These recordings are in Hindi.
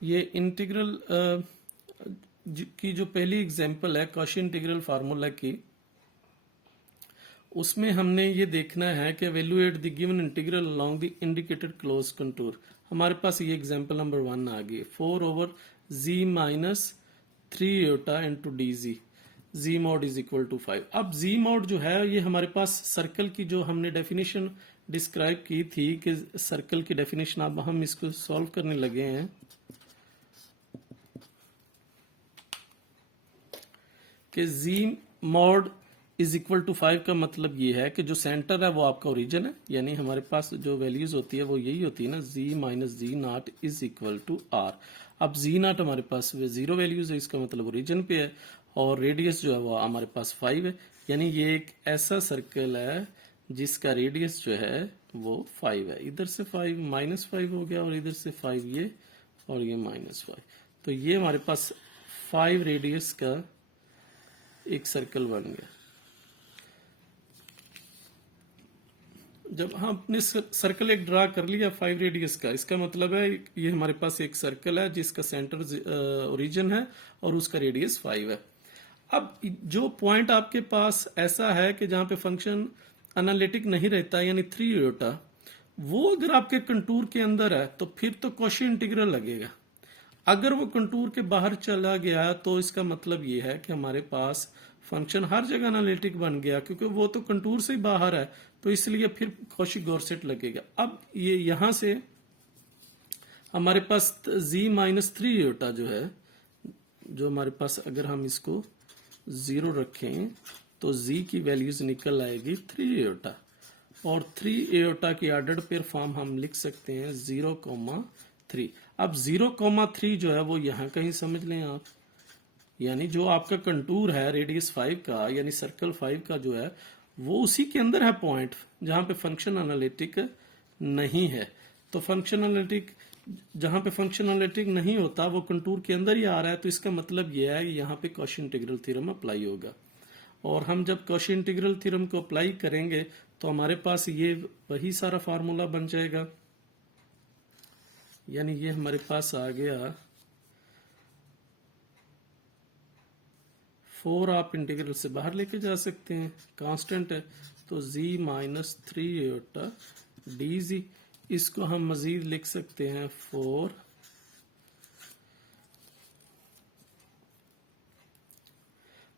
ये इंटीग्रल की जो पहली एग्जांपल है कॉशी इंटीग्रल फार्मूला की, उसमें हमने ये देखना है कि evaluate the given integral along the indicated close contour. हमारे पास ये एग्जांपल नंबर 1 आ गई, 4/z-3 eta into d g, g mod is equal to 5। अब जी मॉड जो है ये हमारे पास सर्कल की जो हमने डेफिनेशन डिस्क्राइब की थी कि सर्कल की डेफिनेशन, अब हम इसको सॉल्व करने लगे हैं कि जी मॉड इज इक्वल टू 5 का मतलब ये है कि जो सेंटर है वो आपका ओरिजिन है, यानी हमारे पास जो वैल्यूज होती है वो यही होती है ना, G minus G nought is equal to R. अब जी नॉट हमारे पास जीरो वैल्यूज है, इसका मतलब ओरिजिन पे है, और रेडियस जो है वो हमारे पास 5 है, यानी ये एक ऐसा सर्कल है जिसका रेडियस जो है वो 5 है। इधर से 5 -5 हो गया और इधर से 5 ये और ये -5, तो ये हमारे पास 5 रेडियस का एक सर्कल बन गया। जब हम अपने सर्कल एक ड्रा कर लिया 5 रेडियस का, इसका मतलब है ये हमारे पास एक सर्कल है जिसका सेंटर ओरिजिन है और उसका रेडियस 5 है। अब जो पॉइंट आपके पास ऐसा है कि जहां पे फंक्शन एनालिटिक नहीं रहता, यानी 3 एटा, वो अगर आपके कंटूर के अंदर है तो फिर तो कॉशी इंटीग्रल लगेगा। अगर वो कंटूर के बाहर चला गया तो इसका मतलब ये है कि हमारे पास फंक्शन हर जगह एनालिटिक बन गया, क्योंकि वो तो कंटूर से ही बाहर है, तो इसलिए फिर कॉशी गॉर्सेट लगेगा। अब ये यहां से हमारे पास z-3 एटा जो है, जो हमारे पास अगर हम इसको 0 रखें तो z की वैल्यूज निकल आएगी 3 एटा, और 3 एटा की ऑर्डर पेयर फॉर्म हम लिख सकते हैं 0,3। अब 0,3 जो है वो यहां कहीं समझ लें आप, यानी जो आपका कंटूर है रेडियस 5 का, यानी सर्कल 5 का जो है वो उसी के अंदर है पॉइंट जहां पे फंक्शन एनालिटिक नहीं है। तो फंक्शन एनालिटिक, जहां पे फंक्शन एनालिटिक नहीं होता वो कंटूर के अंदर ही आ रहा है, तो इसका मतलब यह है कि यहाँ पे कॉशी इंटीग्रल थ्योरम अप्लाई होगा। और हम जब कॉशी इंटीग्रल थ्योरम को अप्लाई करेंगे तो हमारे पास ये वही सारा फार्मूला बन जाएगा, यानी ये हमारे पास आ गया 4 आप इंटीग्रल से बाहर लेके जा सकते हैं, कांस्टेंट है, तो z-3 एटा डी जी, इसको हम मजीद लिख सकते हैं 4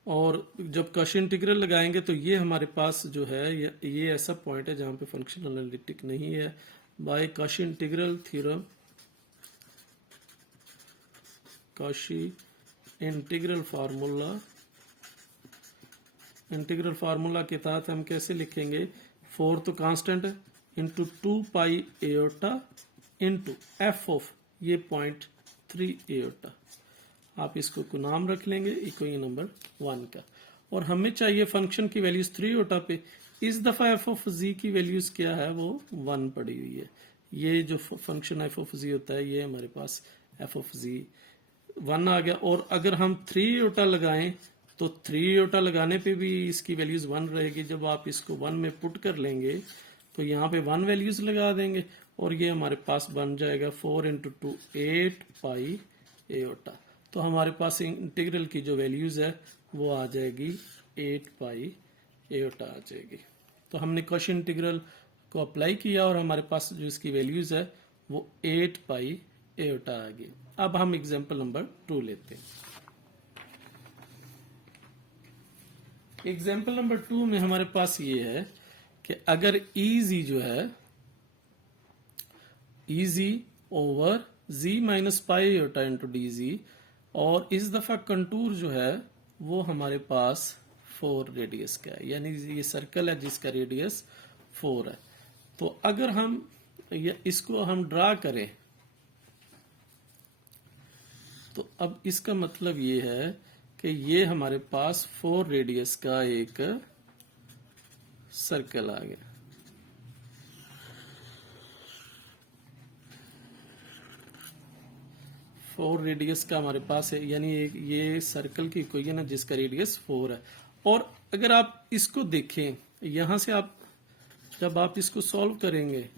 और जब कॉशी इंटीग्रल लगाएंगे तो ये हमारे पास जो है ये ऐसा पॉइंट है जहां पे फंक्शन एनालिटिक नहीं है। By Cauchy integral theorem, Cauchy integral formula, integral formula के तहत हम कैसे लिखेंगे, 4 तो कांस्टेंट है into 2 pi Etah into F of ये पॉइंट 3 एटा, आप इसको को नाम रख लेंगे इक्वेशन नंबर 1 का, और हमें चाहिए फंक्शन की वैल्यूज 3 एटा पे। इस दफा एफ ऑफ जी की वैल्यूज क्या है, वो 1 पड़ी हुई है। ये जो फंक्शन एफ ऑफ जी होता है ये हमारे पास एफ ऑफ जी 1 आ गया, और अगर हम 3 एटा लगाएं तो 3 एटा लगाने पे भी इसकी वैल्यूज 1 रहेगी। जब आप इसको 1 में पुट कर लेंगे तो यहाँ पे 1 वैल्यूज लगा देंगे और ये हमारे पास बन जाएगा 4 इंटू 2 8 पाई एटा। तो हमारे पास इंटीग्रल की जो वैल्यूज है वो आ जाएगी 8 पाई एटा आ जाएगी। तो हमने कॉशी इंटीग्रल को अप्लाई किया और हमारे पास जो इसकी वैल्यूज है वो 8 पाई एटा आ गई। अब हम एग्जांपल नंबर 2 लेते हैं। एग्जाम्पल नंबर 2 में हमारे पास ये है कि अगर ईजी जो है ईजी ओवर z-पाई एटा इंटू डी जी, और इस दफा कंटूर जो है वो हमारे पास 4 रेडियस का है, यानी ये सर्कल है जिसका रेडियस 4 है। तो अगर हम इसको हम ड्रा करें तो अब इसका मतलब ये है कि ये हमारे पास 4 रेडियस का एक सर्कल आ गया। फोर रेडियस का हमारे पास है, यानी ये सर्कल की इक्वेशन है जिसका रेडियस 4 है। और अगर आप इसको देखें यहां से, आप जब आप इसको सॉल्व करेंगे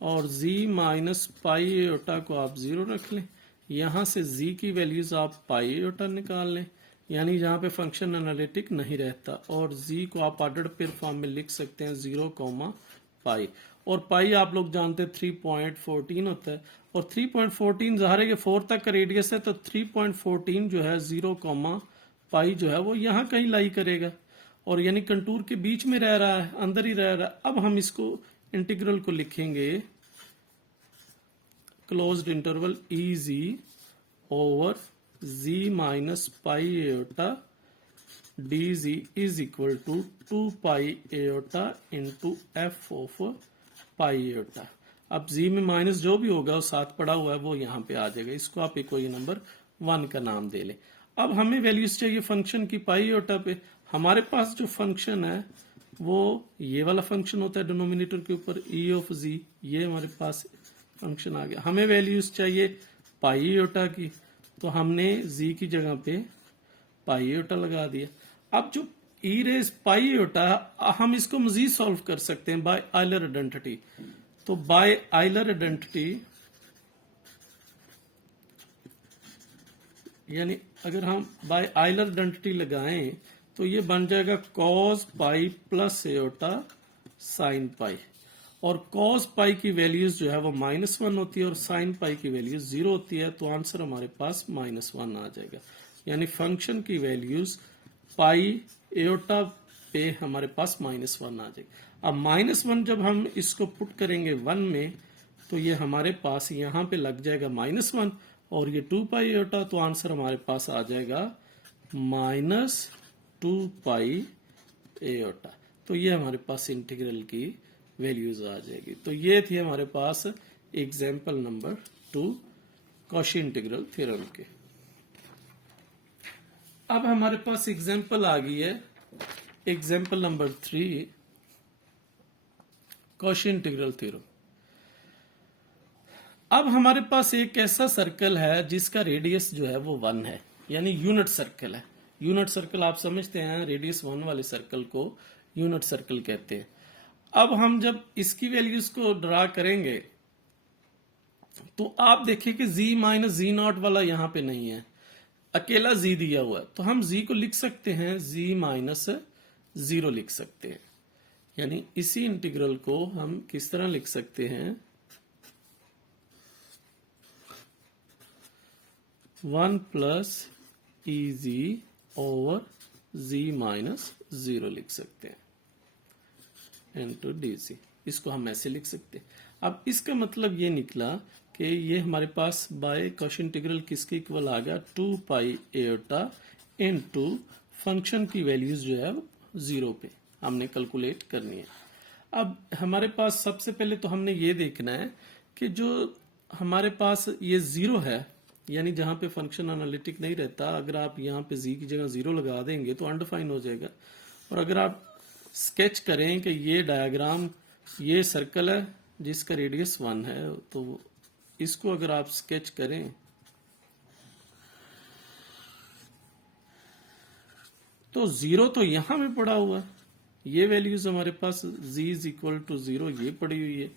और z-पाई एटा को आप 0 रख लें, यहां से z की वैल्यूज आप पाई एयोटा निकाल लें, यानी जहां पे फंक्शन एनालिटिक नहीं रहता, और z को आप ऑर्डर्ड पेयर फॉर्म में लिख सकते हैं 0, पाई। और पाई आप लोग जानते हैं 3.14 होता है, और 3.14 ज़ाहिर है कि 4 तक का रेडियस है, तो 3.14 जो है 0, पाई जो है वो यहाँ कहीं लाई करेगा, और यानी कंटूर के बीच में रह रहा है, अंदर ही रह रहा है। अब हम इसको इंटीग्रल को लिखेंगे closed interval EZ over z minus pi iota dz is equal to 2 pi iota into F of pi iota. अब z में माइनस जो भी होगा वो साथ पड़ा हुआ है वो यहाँ पे आ जाएगा, इसको आप इक्वेशन नंबर 1 का नाम दे लें। अब हमें वैल्यूज चाहिए फंक्शन की पाई एयोटा पे। हमारे पास जो फंक्शन है वो ये वाला फंक्शन होता है डिनोमिनेटर के ऊपर e ऑफ z, ये हमारे पास फंक्शन आ गया। हमें वैल्यूज चाहिए पाई एयोटा की, तो हमने z की जगह पे पाई एयोटा लगा दिया। अब जो ई रेज पाई एयोटा, हम इसको मजीद सॉल्व कर सकते हैं बाय आयलर आइडेंटिटी। तो बाय आयलर आइडेंटिटी यानी अगर हम बाय आयलर आइडेंटिटी लगाएं तो ये बन जाएगा cos pi plus aorta sine pi, और कॉस पाई की वैल्यूज जो है वो -1 होती है और साइन पाई की वैल्यूज 0 होती है, तो आंसर हमारे पास -1 आ जाएगा। यानी फंक्शन की वैल्यूज पाई एयोटा पे हमारे पास -1 आ जाएगी। अब -1 जब हम इसको पुट करेंगे 1 में, तो ये हमारे पास यहाँ पे लग जाएगा -1, और ये 2 पाई एयोटा, तो आंसर हमारे पास आ जाएगा -2 पाई एयोटा। तो ये हमारे पास इंटीग्रल की वैल्यूज आ जाएगी। तो ये थी हमारे पास example number 2 Cauchy integral theorem के। अब हमारे पास एग्जाम्पल आ गई है example number 3 Cauchy integral theorem. अब हमारे पास एक ऐसा सर्कल है जिसका रेडियस जो है वो 1 है, यानी यूनिट सर्कल है। यूनिट सर्कल आप समझते हैं, रेडियस 1 वाले सर्कल को यूनिट सर्कल कहते हैं। अब हम जब इसकी वैल्यूज को ड्रा करेंगे तो आप देखिए कि z माइनस z0 वाला यहां पे नहीं है, अकेला z दिया हुआ है, तो हम z को लिख सकते हैं z माइनस 0 लिख सकते हैं। यानी इसी इंटीग्रल को हम किस तरह लिख सकते हैं, 1 plus EZ over z minus 0 लिख सकते हैं इनटू dz। इसको हम ऐसे लिख सकते हैं। अब इसका मतलब ये निकला कि ये हमारे पास बाय कॉशी इंटीग्रल किसके इक्वल आ गया, 2 पाई एयोटा इनटू फंक्शन की वैल्यूज जो है 0 पे हमने कैलकुलेट करनी है। अब हमारे पास सबसे पहले तो हमने ये देखना है कि जो हमारे पास ये 0 है, यानी जहां पे फंक्शन एनालिटिक नहीं रहता, अगर आप यहाँ पे z की जगह 0 लगा देंगे तो अनडिफाइन हो जाएगा। और अगर आप स्केच करें कि ये डायग्राम, ये सर्कल है जिसका रेडियस 1 है, तो इसको अगर आप स्केच करें तो 0 तो यहां में पड़ा हुआ है, ये वैल्यूज हमारे पास z इज इक्वल टू 0 ये पड़ी हुई है,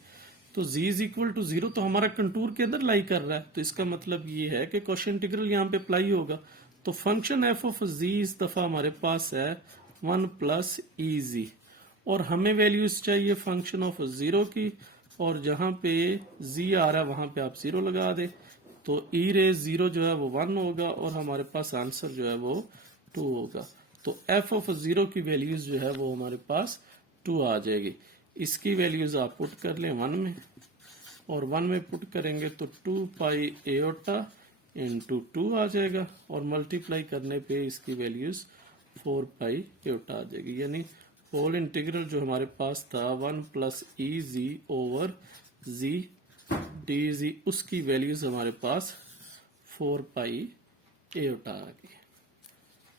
तो z इज इक्वल टू 0 तो हमारा कंटूर के अंदर लाई कर रहा है, तो इसका मतलब ये है कि कॉशी इंटीग्रल यहाँ पे अप्लाई होगा। तो फंक्शन f ऑफ z इस दफा हमारे पास है 1 प्लस EZ, और हमें वैल्यूज चाहिए फंक्शन ऑफ 0 की, और जहां पे z आ रहा है वहां पे आप 0 लगा दे, तो e रेज 0 जो है वो 1 होगा, और हमारे पास आंसर जो है वो 2 होगा। तो f ऑफ 0 की वैल्यूज जो है वो हमारे पास 2 आ जाएगी। इसकी वैल्यूज आप पुट कर लें 1 में, और 1 में पुट करेंगे तो 2 पाई एयोटा इंटू 2 आ जाएगा, और मल्टीप्लाई करने पे इसकी वैल्यूज 4 पाई एयोटा आ जाएगी। यानी होल इंटीग्रल जो हमारे पास था 1 plus EZ over z dz, उसकी वैल्यूज हमारे पास 4 पाई एयोटा आ गई।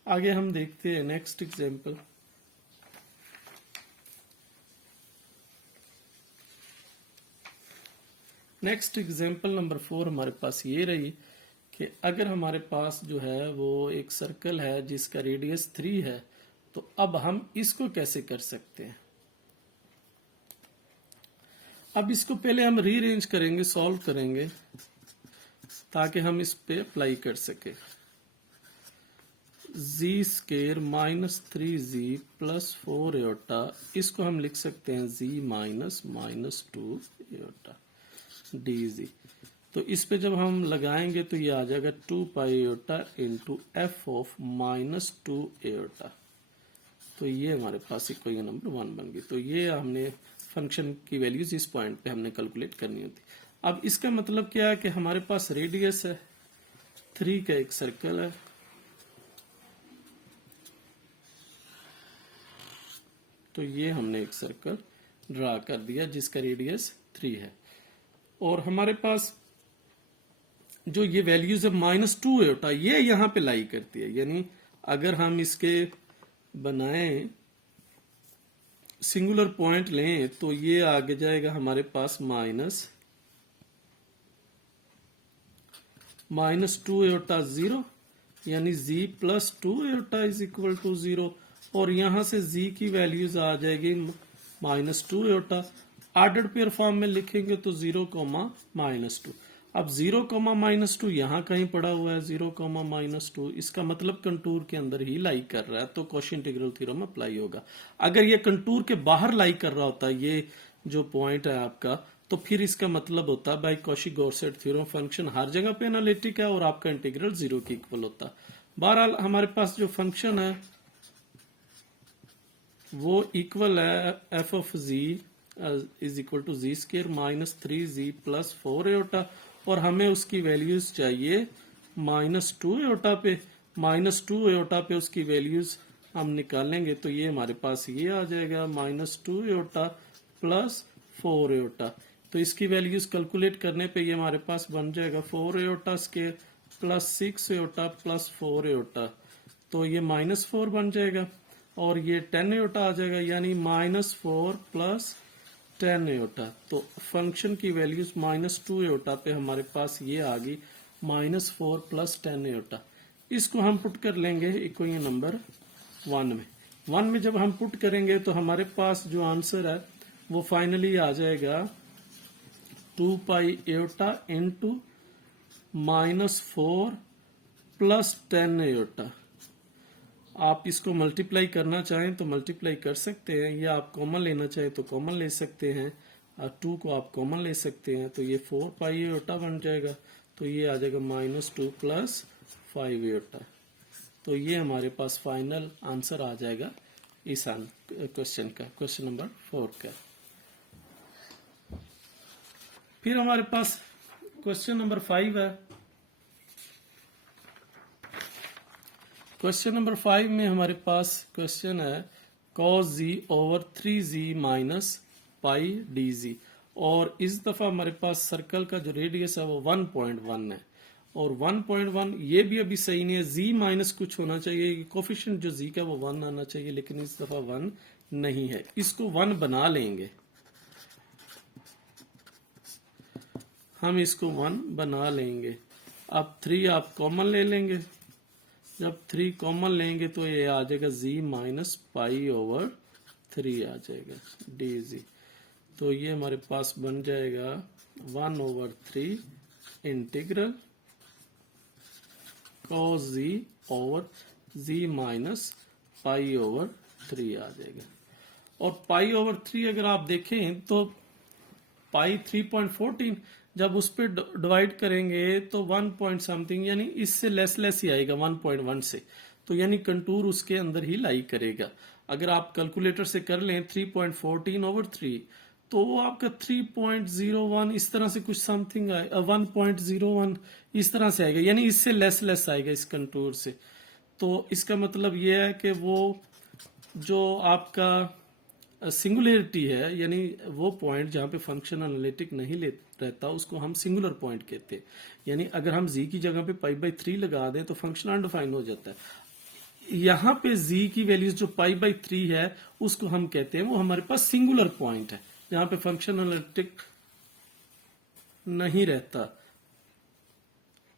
आगे हम देखते हैं next example. Next example number 4 हमारे पास ये रही कि अगर हमारे पास जो है वो एक सर्कल है जिसका रेडियस 3 है, तो अब हम इसको कैसे कर सकते हैं। अब इसको पहले हम रीअरेंज करेंगे, सॉल्व करेंगे। ताकि हम इस पे अप्लाई कर सके। Z square minus 3z plus 4 iota, इसको हम लिख सकते हैं Z minus minus 2 iota D Z. तो इस पे जब हम लगाएंगे तो ये आ जाएगा 2 pi iota into F of minus 2 iota. तो ये हमारे पास इक्वेशन नंबर 1 बन गई। तो ये हमने फंक्शन की वैल्यूज इस पॉइंट पे हमने कैलकुलेट करनी होती। अब इसका मतलब क्या है कि हमारे पास रेडियस है 3 का एक सर्कल है, तो ये हमने एक सर्कल ड्रा कर दिया जिसका रेडियस 3 है। और हमारे पास जो ये वैल्यूज है -2 एयोटा, ये यहाँ पे लाई करती है। यानी अगर हम इसके बनाएं सिंगुलर पॉइंट लें तो ये आगे जाएगा हमारे पास -2 एयोटा 0, यानी z plus 2 iota is equal to 0। और यहां से z की वैल्यूज आ जाएगी -2 एयोटा। ऑर्डर्ड पेयर फॉर्म में लिखेंगे तो 0, -2। अब 0, -2 यहाँ कहीं पड़ा हुआ है, 0, -2, इसका मतलब कंटूर के अंदर ही लाई कर रहा है, तो कॉशी इंटीग्रल थ्योरम अप्लाई होगा। अगर ये कंटूर के बाहर लाई कर रहा होता, ये जो पॉइंट है आपका, तो फिर इसका मतलब होता by Cauchy Goursat theorem function हर जगह पे एनालिटिक है और आपका इंटीग्रल 0 के इक्वल होता। बहरहाल हमारे पास जो फंक्शन है वो इक्वल है f of g is equal to g square minus 3z plus 4 iota, और हमें उसकी वैल्यूज चाहिए -2 एयोटा पे। -2 एयोटा पे उसकी वैल्यूज हम निकालेंगे तो ये हमारे पास ये आ जाएगा -2 एयोटा प्लस 4 एयोटा। तो इसकी वैल्यूज कैलकुलेट करने पे ये हमारे पास बन जाएगा 4 aorta square plus 6 aorta plus 4 aorta, तो ये -4 बन जाएगा और ये 10 एयोटा आ जाएगा, यानी -4 प्लस 10 एयोटा। तो फंक्शन की वैल्यूज -2 एयोटा पे हमारे पास ये आ गई -4 प्लस 10 एयोटा। इसको हम पुट कर लेंगे इक्वेशन नंबर 1 में। 1 में जब हम पुट करेंगे तो हमारे पास जो आंसर है वो फाइनली आ जाएगा 2 pi iota into -4 plus 10 aorta. आप इसको मल्टीप्लाई करना चाहें तो मल्टीप्लाई कर सकते हैं, या आप कॉमन लेना चाहें तो कॉमन ले सकते हैं, और 2 को आप कॉमन ले सकते हैं, तो ये 4 पाई एयोटा बन जाएगा। तो ये आ जाएगा -2 प्लस 5 एयोटा। तो ये हमारे पास फाइनल आंसर आ जाएगा इस क्वेश्चन का, क्वेश्चन नंबर 4 का। फिर हमारे पास क्वेश्चन नंबर 5 है। क्वेश्चन नंबर 5 में हमारे पास क्वेश्चन है cos z over 3z minus pi dz, और इस दफा हमारे पास सर्कल का जो रेडियस है वो 1.1 है, और 1.1 ये भी अभी सही नहीं है, z माइनस कुछ होना चाहिए, कोफिशिएंट जो z का वो 1 आना चाहिए, लेकिन इस दफा 1 नहीं है। इसको 1 बना लेंगे, हम इसको 1 बना लेंगे। अब 3 आप कॉमन ले लेंगे, जब 3 कॉमन लेंगे तो ये आ जाएगा z माइनस पाई ओवर 3 आ जाएगा dz। तो ये हमारे पास बन जाएगा 1/3 integral cos z over z minus pi over 3 आ जाएगा। और पाई ओवर 3 अगर आप देखें तो पाई 3.14 जब उस पर डिवाइड करेंगे तो 1 पॉइंट समथिंग, यानी इससे लेस ही आएगा 1.1 से, तो यानी कंटूर उसके अंदर ही लाई करेगा। अगर आप कैलकुलेटर से कर लें 3.14/3 तो वो आपका 3.01 इस तरह से कुछ समथिंग आएगा, 1.01 इस तरह से आएगा, यानी इससे लेस आएगा इस कंटूर से। तो इसका मतलब ये है कि वो जो आपका सिंगुलरिटी है, यानी वो पॉइंट जहां पे फंक्शन एनालिटिक नहीं रहता उसको हम सिंगुलर पॉइंट कहते हैं। यानी अगर हम z की जगह पे π/3 लगा दें तो फंक्शन अनडिफाइन हो जाता है। यहाँ पे z की वैल्यूज जो π/3 है उसको हम कहते हैं वो हमारे पास सिंगुलर पॉइंट है जहां पे फंक्शन एनालिटिक नहीं रहता,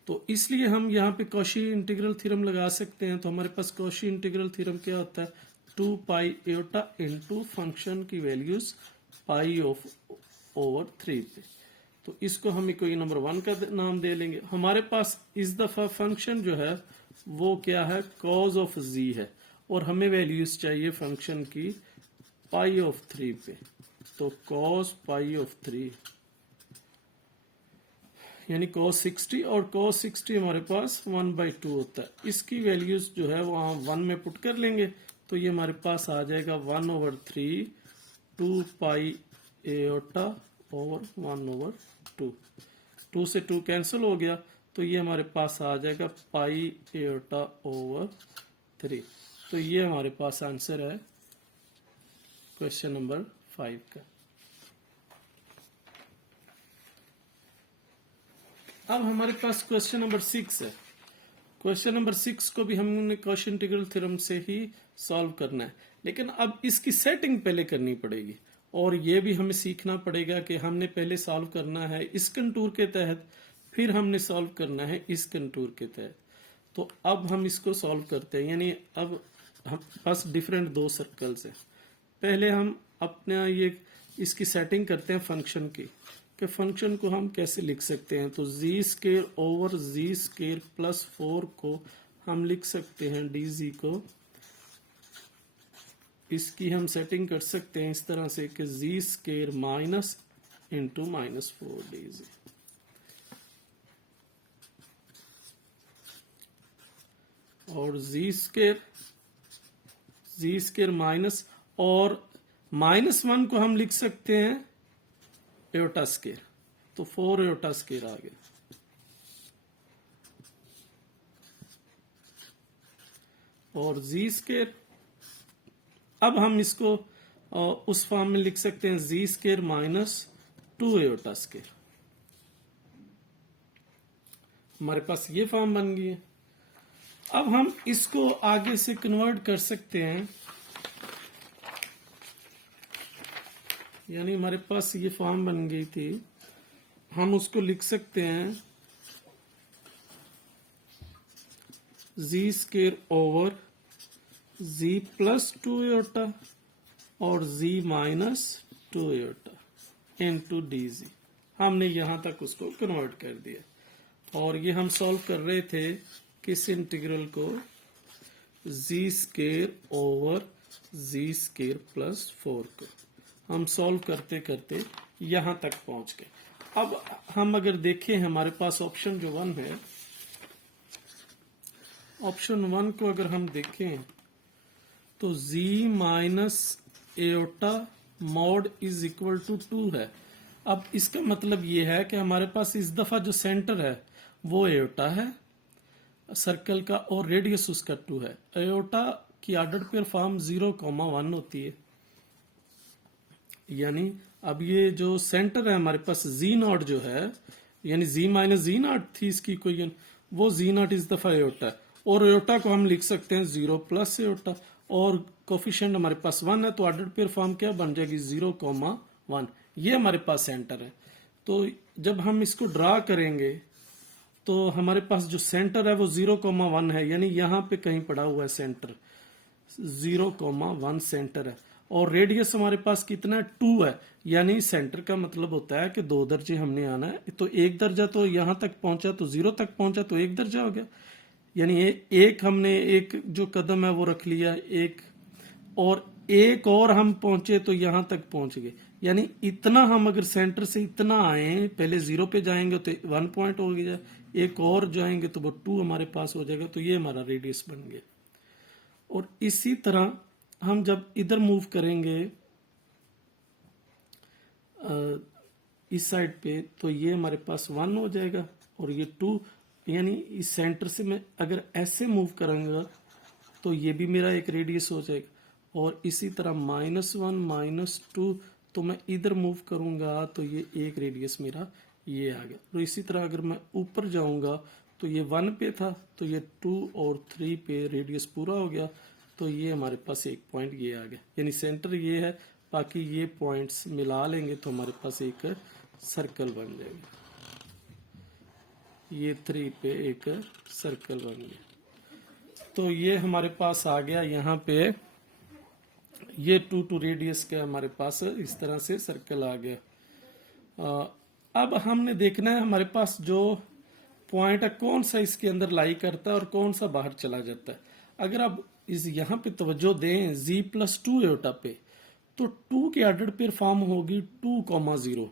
तो इसलिए हम यहाँ पे कॉशी इंटीग्रल थ्योरम लगा सकते हैं। तो हमारे पास कॉशी इंटीग्रल थ्योरम क्या होता है, 2 पाई एयोटा इंटू फंक्शन की वैल्यूज पाई ओवर 3 पे। तो इसको हम इक्वेशन नंबर 1 का नाम दे लेंगे। हमारे पास इस दफा फंक्शन जो है वो क्या है, कॉज ऑफ z है, और हमें वैल्यूज चाहिए फंक्शन की पाई ऑफ 3 पे। तो कॉस पाई ऑफ 3 यानी cos 60, और cos 60 हमारे पास 1/2 होता है। इसकी वैल्यूज जो है वहां 1 में पुट कर लेंगे, तो ये हमारे पास आ जाएगा 1/3 2 पाई एओटा और 1/2। 2 से 2 कैंसिल हो गया, तो ये हमारे पास आ जाएगा पाई एओटा ओवर 3। तो ये हमारे पास आंसर है क्वेश्चन नंबर 5 का। अब हमारे पास क्वेश्चन नंबर 6 है। क्वेश्चन नंबर 6 को भी हमने कॉशी इंटीग्रल थ्योरम से ही सॉल्व करना है, लेकिन अब इसकी सेटिंग पहले करनी पड़ेगी, और ये भी हमें सीखना पड़ेगा कि हमने पहले सॉल्व करना है इस कंटूर के तहत, फिर हमने सॉल्व करना है इस कंटूर के तहत। तो अब हम इसको सॉल्व करते हैं, यानी अब हम पास डिफरेंट 2 सर्कल्स हैं। पहले हम अपना ये इसकी सेटिंग करते हैं फंक्शन की, कि फंक्शन को हम कैसे लिख सकते हैं। तो जी स्केयर ओवर जी स्केयर प्लस 4 को हम लिख सकते हैं dz को, इसकी हम सेटिंग कर सकते हैं इस तरह से कि जी स्केयर माइनस इंटू -4 dz, और जी स्केयर माइनस, और -1 को हम लिख सकते हैं एओटा स्केयर, तो 4 एओटा स्केयर आ गया। और जी स्केयर, अब हम इसको उस फॉर्म में लिख सकते हैं जी स्केयर -2 एओटा स्केयर। हमारे पास ये फॉर्म बन गई है। अब हम इसको आगे से कन्वर्ट कर सकते हैं, यानी हमारे पास ये फॉर्म बन गई थी, हम उसको लिख सकते हैं जी स्केयर ओवर जी प्लस 2 एओटा और जी -2 एओटा इनटू dz। हमने यहां तक उसको कन्वर्ट कर दिया, और ये हम सॉल्व कर रहे थे किस इंटीग्रल को, जी स्केयर ओवर जी स्केयर प्लस 4 को। हम सॉल्व करते करते यहां तक पहुंच गए। अब हम अगर देखें हमारे पास ऑप्शन जो 1 है, ऑप्शन 1 को अगर हम देखें तो z minus iota mod is equal to 2 है। अब इसका मतलब ये है कि हमारे पास इस दफा जो सेंटर है वो एओटा है सर्कल का, और रेडियस उसका 2 है। एओटा की ऑर्डर पेयर फॉर्म 0,1 होती है, यानी अब ये जो सेंटर है हमारे पास जी नॉट जो है, यानी जी माइनस जी नॉट थी इसकी इक्वेशन, वो जी नॉट इस दफा एओटा है, और एओटा को हम लिख सकते हैं 0 प्लस एओटा, और कोफिशिएंट हमारे पास 1 है, तो ऑर्डर पेयर फॉर्म क्या बन जाएगी 0,1। ये हमारे पास सेंटर है। तो जब हम इसको ड्रा करेंगे तो हमारे पास जो सेंटर है वो 0,1 है, यानी यहाँ पे कहीं पड़ा हुआ है सेंटर, 0,1 सेंटर है, और रेडियस हमारे पास कितना है 2 है, यानी सेंटर का मतलब होता है कि 2 दर्जे हमने आना है। तो 1 दर्जा तो यहां तक पहुंचा, तो 0 तक पहुंचा, तो 1 दर्जा हो गया, यानी एक हमने एक जो कदम है वो रख लिया एक, और एक और हम पहुंचे तो यहां तक पहुंच गए। यानी इतना हम अगर सेंटर से इतना आए, पहले 0 पे जाएंगे तो 1 पॉइंट हो गया, एक और जाएंगे तो वो 2 हमारे पास हो जाएगा, तो ये हमारा रेडियस बन गया। और इसी तरह हम जब इधर मूव करेंगे इस साइड पे, तो ये हमारे पास 1 हो जाएगा, और ये 2, यानी इस सेंटर से मैं अगर ऐसे मूव करूंगा तो ये भी मेरा एक रेडियस हो जाएगा, और इसी तरह -1 -2, तो मैं इधर मूव करूंगा तो ये एक रेडियस मेरा ये आ गया। तो इसी तरह अगर मैं ऊपर जाऊंगा तो ये 1 पे था, तो ये 2 और 3 पे रेडियस पूरा हो गया, तो ये हमारे पास एक पॉइंट ये आ गया, यानी सेंटर ये है, बाकी ये पॉइंट्स मिला लेंगे तो हमारे पास एक सर्कल बन जाएगा। ये 3 पे एक सर्कल बन गया। तो ये हमारे पास आ गया यहाँ पे, ये 2 रेडियस का हमारे पास इस तरह से सर्कल आ गया। अब हमने देखना है हमारे पास जो पॉइंट है कौन सा इसके अंदर लाई करता है और कौन सा बाहर चला जाता है। अगर आप इस यहाँ पे तवज्जो दें z+2 एटा पे, तो 2 की एडेड पेयर फॉर्म होगी 2,0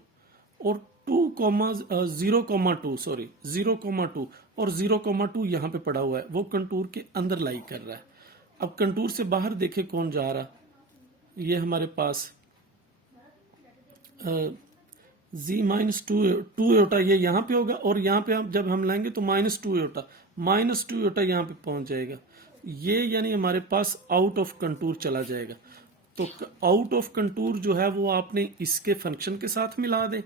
और 0,2 सॉरी 0,2 और 0,2 यहाँ पे पड़ा हुआ है, वो कंटूर के अंदर लाई कर रहा है। अब कंटूर से बाहर देखे कौन जा रहा, ये हमारे पास z-2 एटा ये यहाँ पे होगा और यहाँ पे जब हम लाएंगे तो -2 एटा यहाँ पे पहुंच जाएगा। ये यानी हमारे पास आउट ऑफ कंटूर चला जाएगा। तो आउट ऑफ कंटूर जो है वो आपने इसके फंक्शन के साथ मिला दे,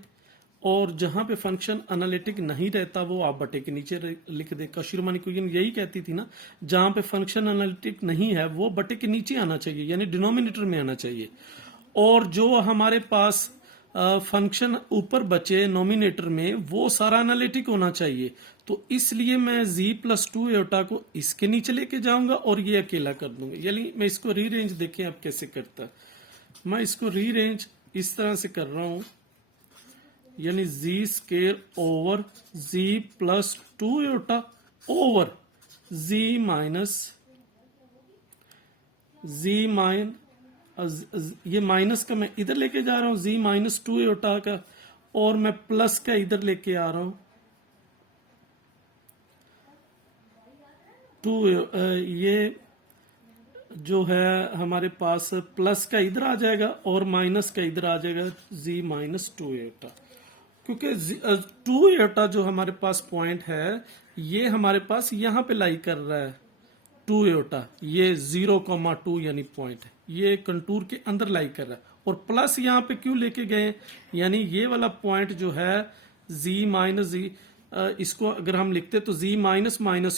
और जहां पे फंक्शन एनालिटिक नहीं रहता वो आप बटे के नीचे लिख दे। कशीरमानी कुयन यही कहती थी ना, जहां पे फंक्शन एनालिटिक नहीं है वो बटे के नीचे आना चाहिए, यानी डिनोमिनेटर में आना चाहिए। और जो हमारे पास फंक्शन ऊपर बचे नोमिनेटर में वो सारा एनालिटिक होना चाहिए। तो इसलिए मैं z+2 एटा को इसके नीचे लेके जाऊंगा और ये अकेला कर दूंगा। यानी मैं इसको रीरेंज देखें अब कैसे करता है। मैं इसको रीरेंज इस तरह से कर रहा हूं, यानी z² ओवर z+2 एटा ओवर ये माइनस का मैं इधर लेके जा रहा हूं z-2 एटा का, और मैं प्लस का इधर लेके आ रहा हूं 2 ये जो है हमारे पास प्लस का इधर आ जाएगा और माइनस का इधर आ जाएगा z-2 एटा। क्योंकि 2 एटा जो हमारे पास पॉइंट है ये हमारे पास यहां पे लाई कर रहा है 2 एटा, ये 0,2 यानी पॉइंट है, ये कंटूर के अंदर लाई कर रहा है। और प्लस यहाँ पे क्यों लेके गए, यानी ये वाला पॉइंट जो है z-z, इसको अगर हम लिखते तो z-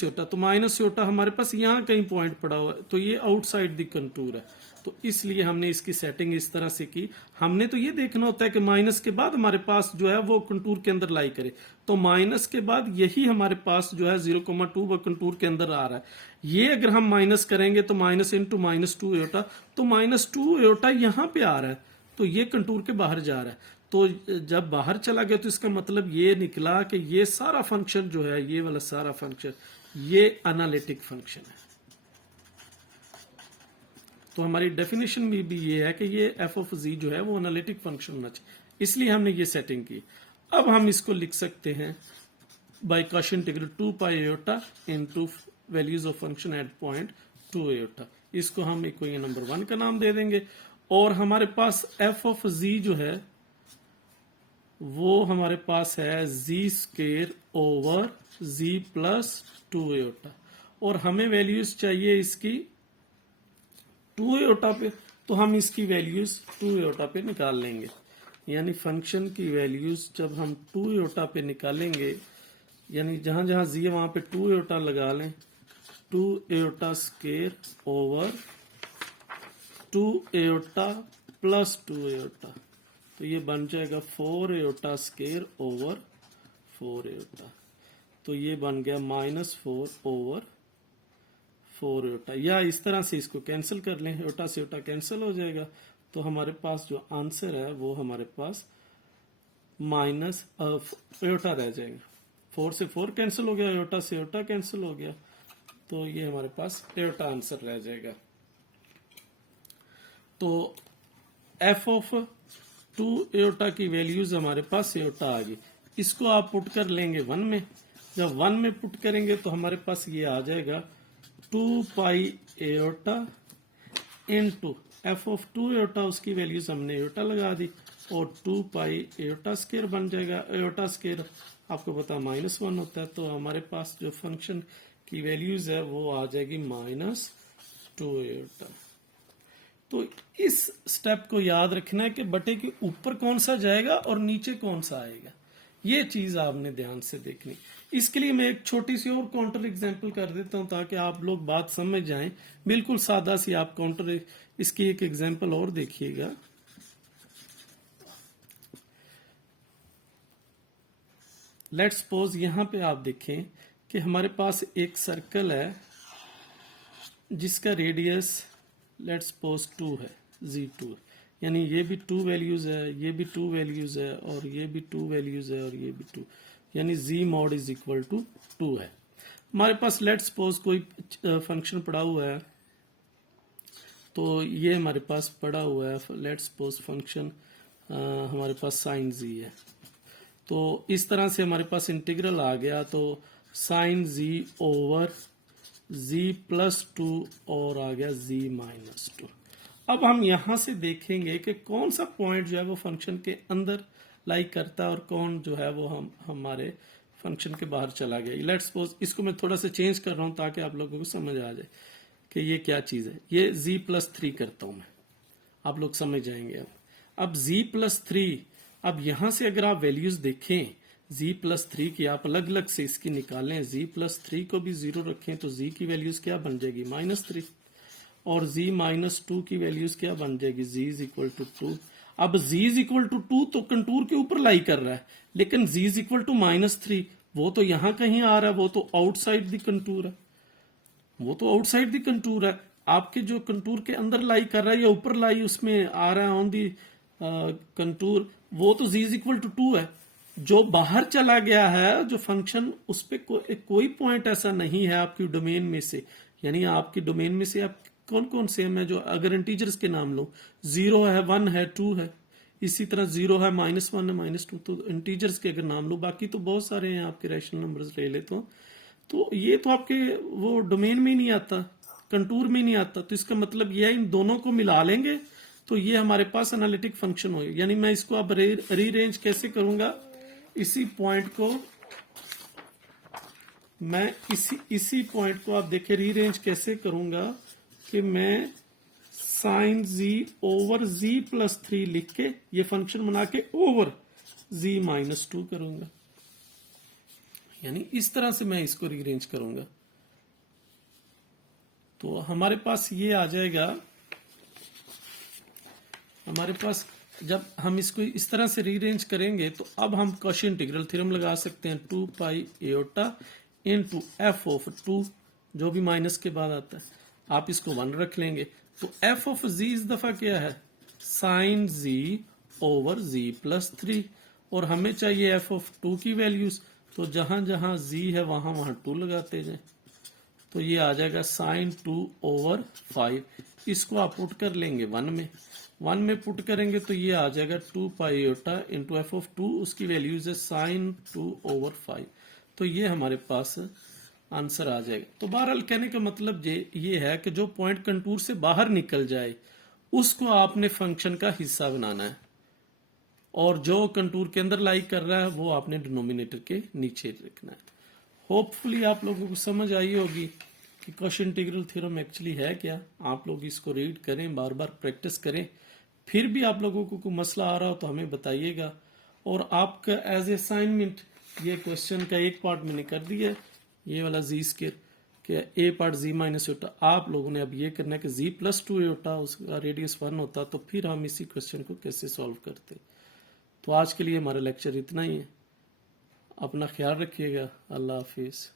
एटा, तो माइनस एटा हमारे पास यहाँ कहीं पॉइंट पड़ा हुआ है, तो ये आउटसाइड द कंटूर है। तो इसलिए हमने इसकी सेटिंग इस तरह से की। हमने तो ये देखना होता है कि माइनस के बाद हमारे पास जो है वो कंटूर के अंदर लाई करे, तो माइनस के बाद यही हमारे पास जो है 0,2 वो कंटूर के अंदर आ रहा है। ये अगर हम माइनस करेंगे तो माइनस इंटू -2 एटा, तो -2 एटा यहाँ पे आ रहा है, तो ये कंटूर के बाहर जा रहा है। तो जब बाहर चला गया तो इसका मतलब ये निकला कि ये सारा फंक्शन जो है, ये वाला सारा फंक्शन ये एनालिटिक फंक्शन है। तो हमारी डेफिनेशन भी ये है कि ये f ऑफ z जो है वो एनालिटिक फंक्शन होना चाहिए, इसलिए हमने ये सेटिंग की। अब हम इसको लिख सकते हैं bye Cauchy integral 2 pi Etah into values of function at point 2 एटा। इसको हम इक्वेशन नंबर 1 का नाम दे देंगे। और हमारे पास f ऑफ z जो है वो हमारे पास है z² ओवर z+2 एटा, और हमें वैल्यूज चाहिए इसकी 2 एटा पे, तो हम इसकी वैल्यूज 2 एटा पे निकाल लेंगे। यानी फंक्शन की वैल्यूज जब हम 2 एटा पे निकालेंगे, यानी जहां जहां z है वहां पे 2 एटा लगा लें, 2 एटा स्क्वायर ओवर 2 एटा प्लस 2 एटा, तो ये बन जाएगा 4 एटा स्क्वायर ओवर 4 एटा, तो ये बन गया -4 ओवर 4 एटा। या इस तरह से इसको कैंसिल कर लें, एटा से एटा कैंसिल हो जाएगा, तो हमारे पास जो आंसर है वो हमारे पास माइनस एटा रह जाएगा। 4 से 4 कैंसिल हो गया, एटा से एटा कैंसिल हो गया, तो ये हमारे पास एटा आंसर रह जाएगा। तो f ऑफ 2 एटा की वैल्यूज हमारे पास एटा आ गई। इसको आप पुट कर लेंगे 1 में, जब 1 में पुट करेंगे तो हमारे पास ये आ जाएगा 2 पाई एटा इनटू f ऑफ 2 एटा, उसकी वैल्यूज हमने एटा लगा दी, और 2 पाई एटा स्क्वायर बन जाएगा। एटा स्क्वायर आपको पता -1 होता है, तो हमारे पास जो फंक्शन की वैल्यूज है वो आ जाएगी -2 एटा। तो इस स्टेप को याद रखना है कि बटे के ऊपर कौन सा जाएगा और नीचे कौन सा आएगा, ये चीज आपने ध्यान से देखनी। इसके लिए मैं एक छोटी सी और काउंटर एग्जांपल कर देता हूं ताकि आप लोग बात समझ जाएं। बिल्कुल सादा सी आप काउंटर, इसकी एक एग्जांपल और देखिएगा। लेट्स सपोज यहां पे आप देखें कि हमारे पास एक सर्कल है जिसका रेडियस लेट्स सपोज 2 है, z2। यानी ये भी 2 वैल्यूज है, ये भी 2 वैल्यूज है, और ये भी 2 वैल्यूज है, और ये भी 2, यानी z mod is equal to 2 है। हमारे पास लेट सपोज कोई फंक्शन पड़ा हुआ है, तो ये हमारे पास पड़ा हुआ है, लेट सपोज फंक्शन हमारे पास साइन z है। तो इस तरह से हमारे पास इंटीग्रल आ गया, तो sine z over z plus 2 और आ गया z माइनस 2। अब हम यहां से देखेंगे कि कौन सा पॉइंट जो है वो फंक्शन के अंदर लाई करता है और कौन जो है वो हमारे फंक्शन के बाहर चला गया। लेट्स सपोज इसको मैं थोड़ा सा चेंज कर रहा हूं ताकि आप लोगों को समझ आ जाए कि ये क्या चीज है। ये z+3 करता हूं मैं, आप लोग समझ जाएंगे। अब z+3, अब यहां से अगर आप वैल्यूज देखें z+3 की, आप अलग अलग से इसकी निकालें, z+3 को भी 0 रखें तो z की वैल्यूज क्या बन जाएगी -3, और z -2 की वैल्यूज क्या बन जाएगी, z इज इक्वल टू 2। अब z इज इक्वल टू 2 तो कंटूर के ऊपर लाई कर रहा है, लेकिन z इज इक्वल टू -3 वो तो यहां कहीं आ रहा है, वो तो आउटसाइड द कंटूर है, वो तो आउटसाइड द कंटूर है। आपके जो कंटूर के अंदर लाई कर रहा है या ऊपर लाई उसमें आ रहा है ऑन दी कंटूर, वो तो z इज इक्वल टू 2 है। जो बाहर चला गया है जो फंक्शन, उस पर कोई पॉइंट ऐसा नहीं है आपकी डोमेन में से, यानी आपकी डोमेन में से आप कौन कौन से हैं, जो अगर इंटीजर्स के नाम लो, 0 है, 1 है, 2 है, इसी तरह 0 है, -1 है, -2, तो इंटीजर्स के अगर नाम लो, बाकी तो बहुत सारे हैं आपके रैशनल नंबर्स ले ले तो ये तो आपके वो डोमेन में ही नहीं आता, कंटूर में ही नहीं आता। तो इसका मतलब ये है इन दोनों को मिला लेंगे तो ये हमारे पास एनालिटिक फंक्शन होगा। यानी मैं इसको अब रीअरेंज कैसे करूंगा, इसी पॉइंट को मैं इसी पॉइंट को आप देखें रीअरेंज कैसे करूंगा कि मैं साइन z ओवर z+3 लिख के ये फंक्शन बना के ओवर z -2 करूंगा, यानी इस तरह से मैं इसको रीअरेंज करूंगा। तो हमारे पास ये आ जाएगा, हमारे पास जब हम इसको इस तरह से रीअरेंज करेंगे तो अब हम कॉशी इंटीग्रल थ्योरम लगा सकते हैं, 2 पाई एओटा इनटू f ऑफ 2, जो भी माइनस के बाद आता है, आप इसको 1 रख लेंगे। तो f ऑफ z इस दफा क्या है, साइन z ओवर z+3, और हमें चाहिए f ऑफ 2 की वैल्यूज, तो जहां जहां z है वहां वहां 2 लगाते जाए, तो ये आ जाएगा साइन 2 ओवर 5। इसको आप पुट कर लेंगे 1 में पुट करेंगे तो ये आ जाएगा 2 पाई एटा इंटू एफ ऑफ 2, उसकी वैल्यूज है साइन 2 ओवर 5। तो ये हमारे पास आंसर आ जाएगा। तो बहरहाल कहने का मतलब ये है कि जो पॉइंट कंटूर से बाहर निकल जाए उसको आपने फंक्शन का हिस्सा बनाना है, और जो कंटूर के अंदर लाई कर रहा है वो आपने डिनोमिनेटर के नीचे रखना है। होपफुली आप लोगों को समझ आई होगी कि कॉशी इंटीग्रल थ्योरम एक्चुअली है क्या। आप लोग इसको रीड करें, बार बार प्रैक्टिस करें, फिर भी आप लोगों को कोई मसला आ रहा हो तो हमें बताइएगा। और आपका एज ए असाइनमेंट ये क्वेश्चन का एक पार्ट मैंने कर दिया है, ये वाला जी स्क्वायर के ए पार्ट z माइनस एटा, आप लोगों ने अब ये करना है कि z+2 एटा उसका रेडियस 1 होता, तो फिर हम इसी क्वेश्चन को कैसे सॉल्व करते। तो आज के लिए हमारा लेक्चर इतना ही है, अपना ख्याल रखिएगा, अल्लाह हाफिज।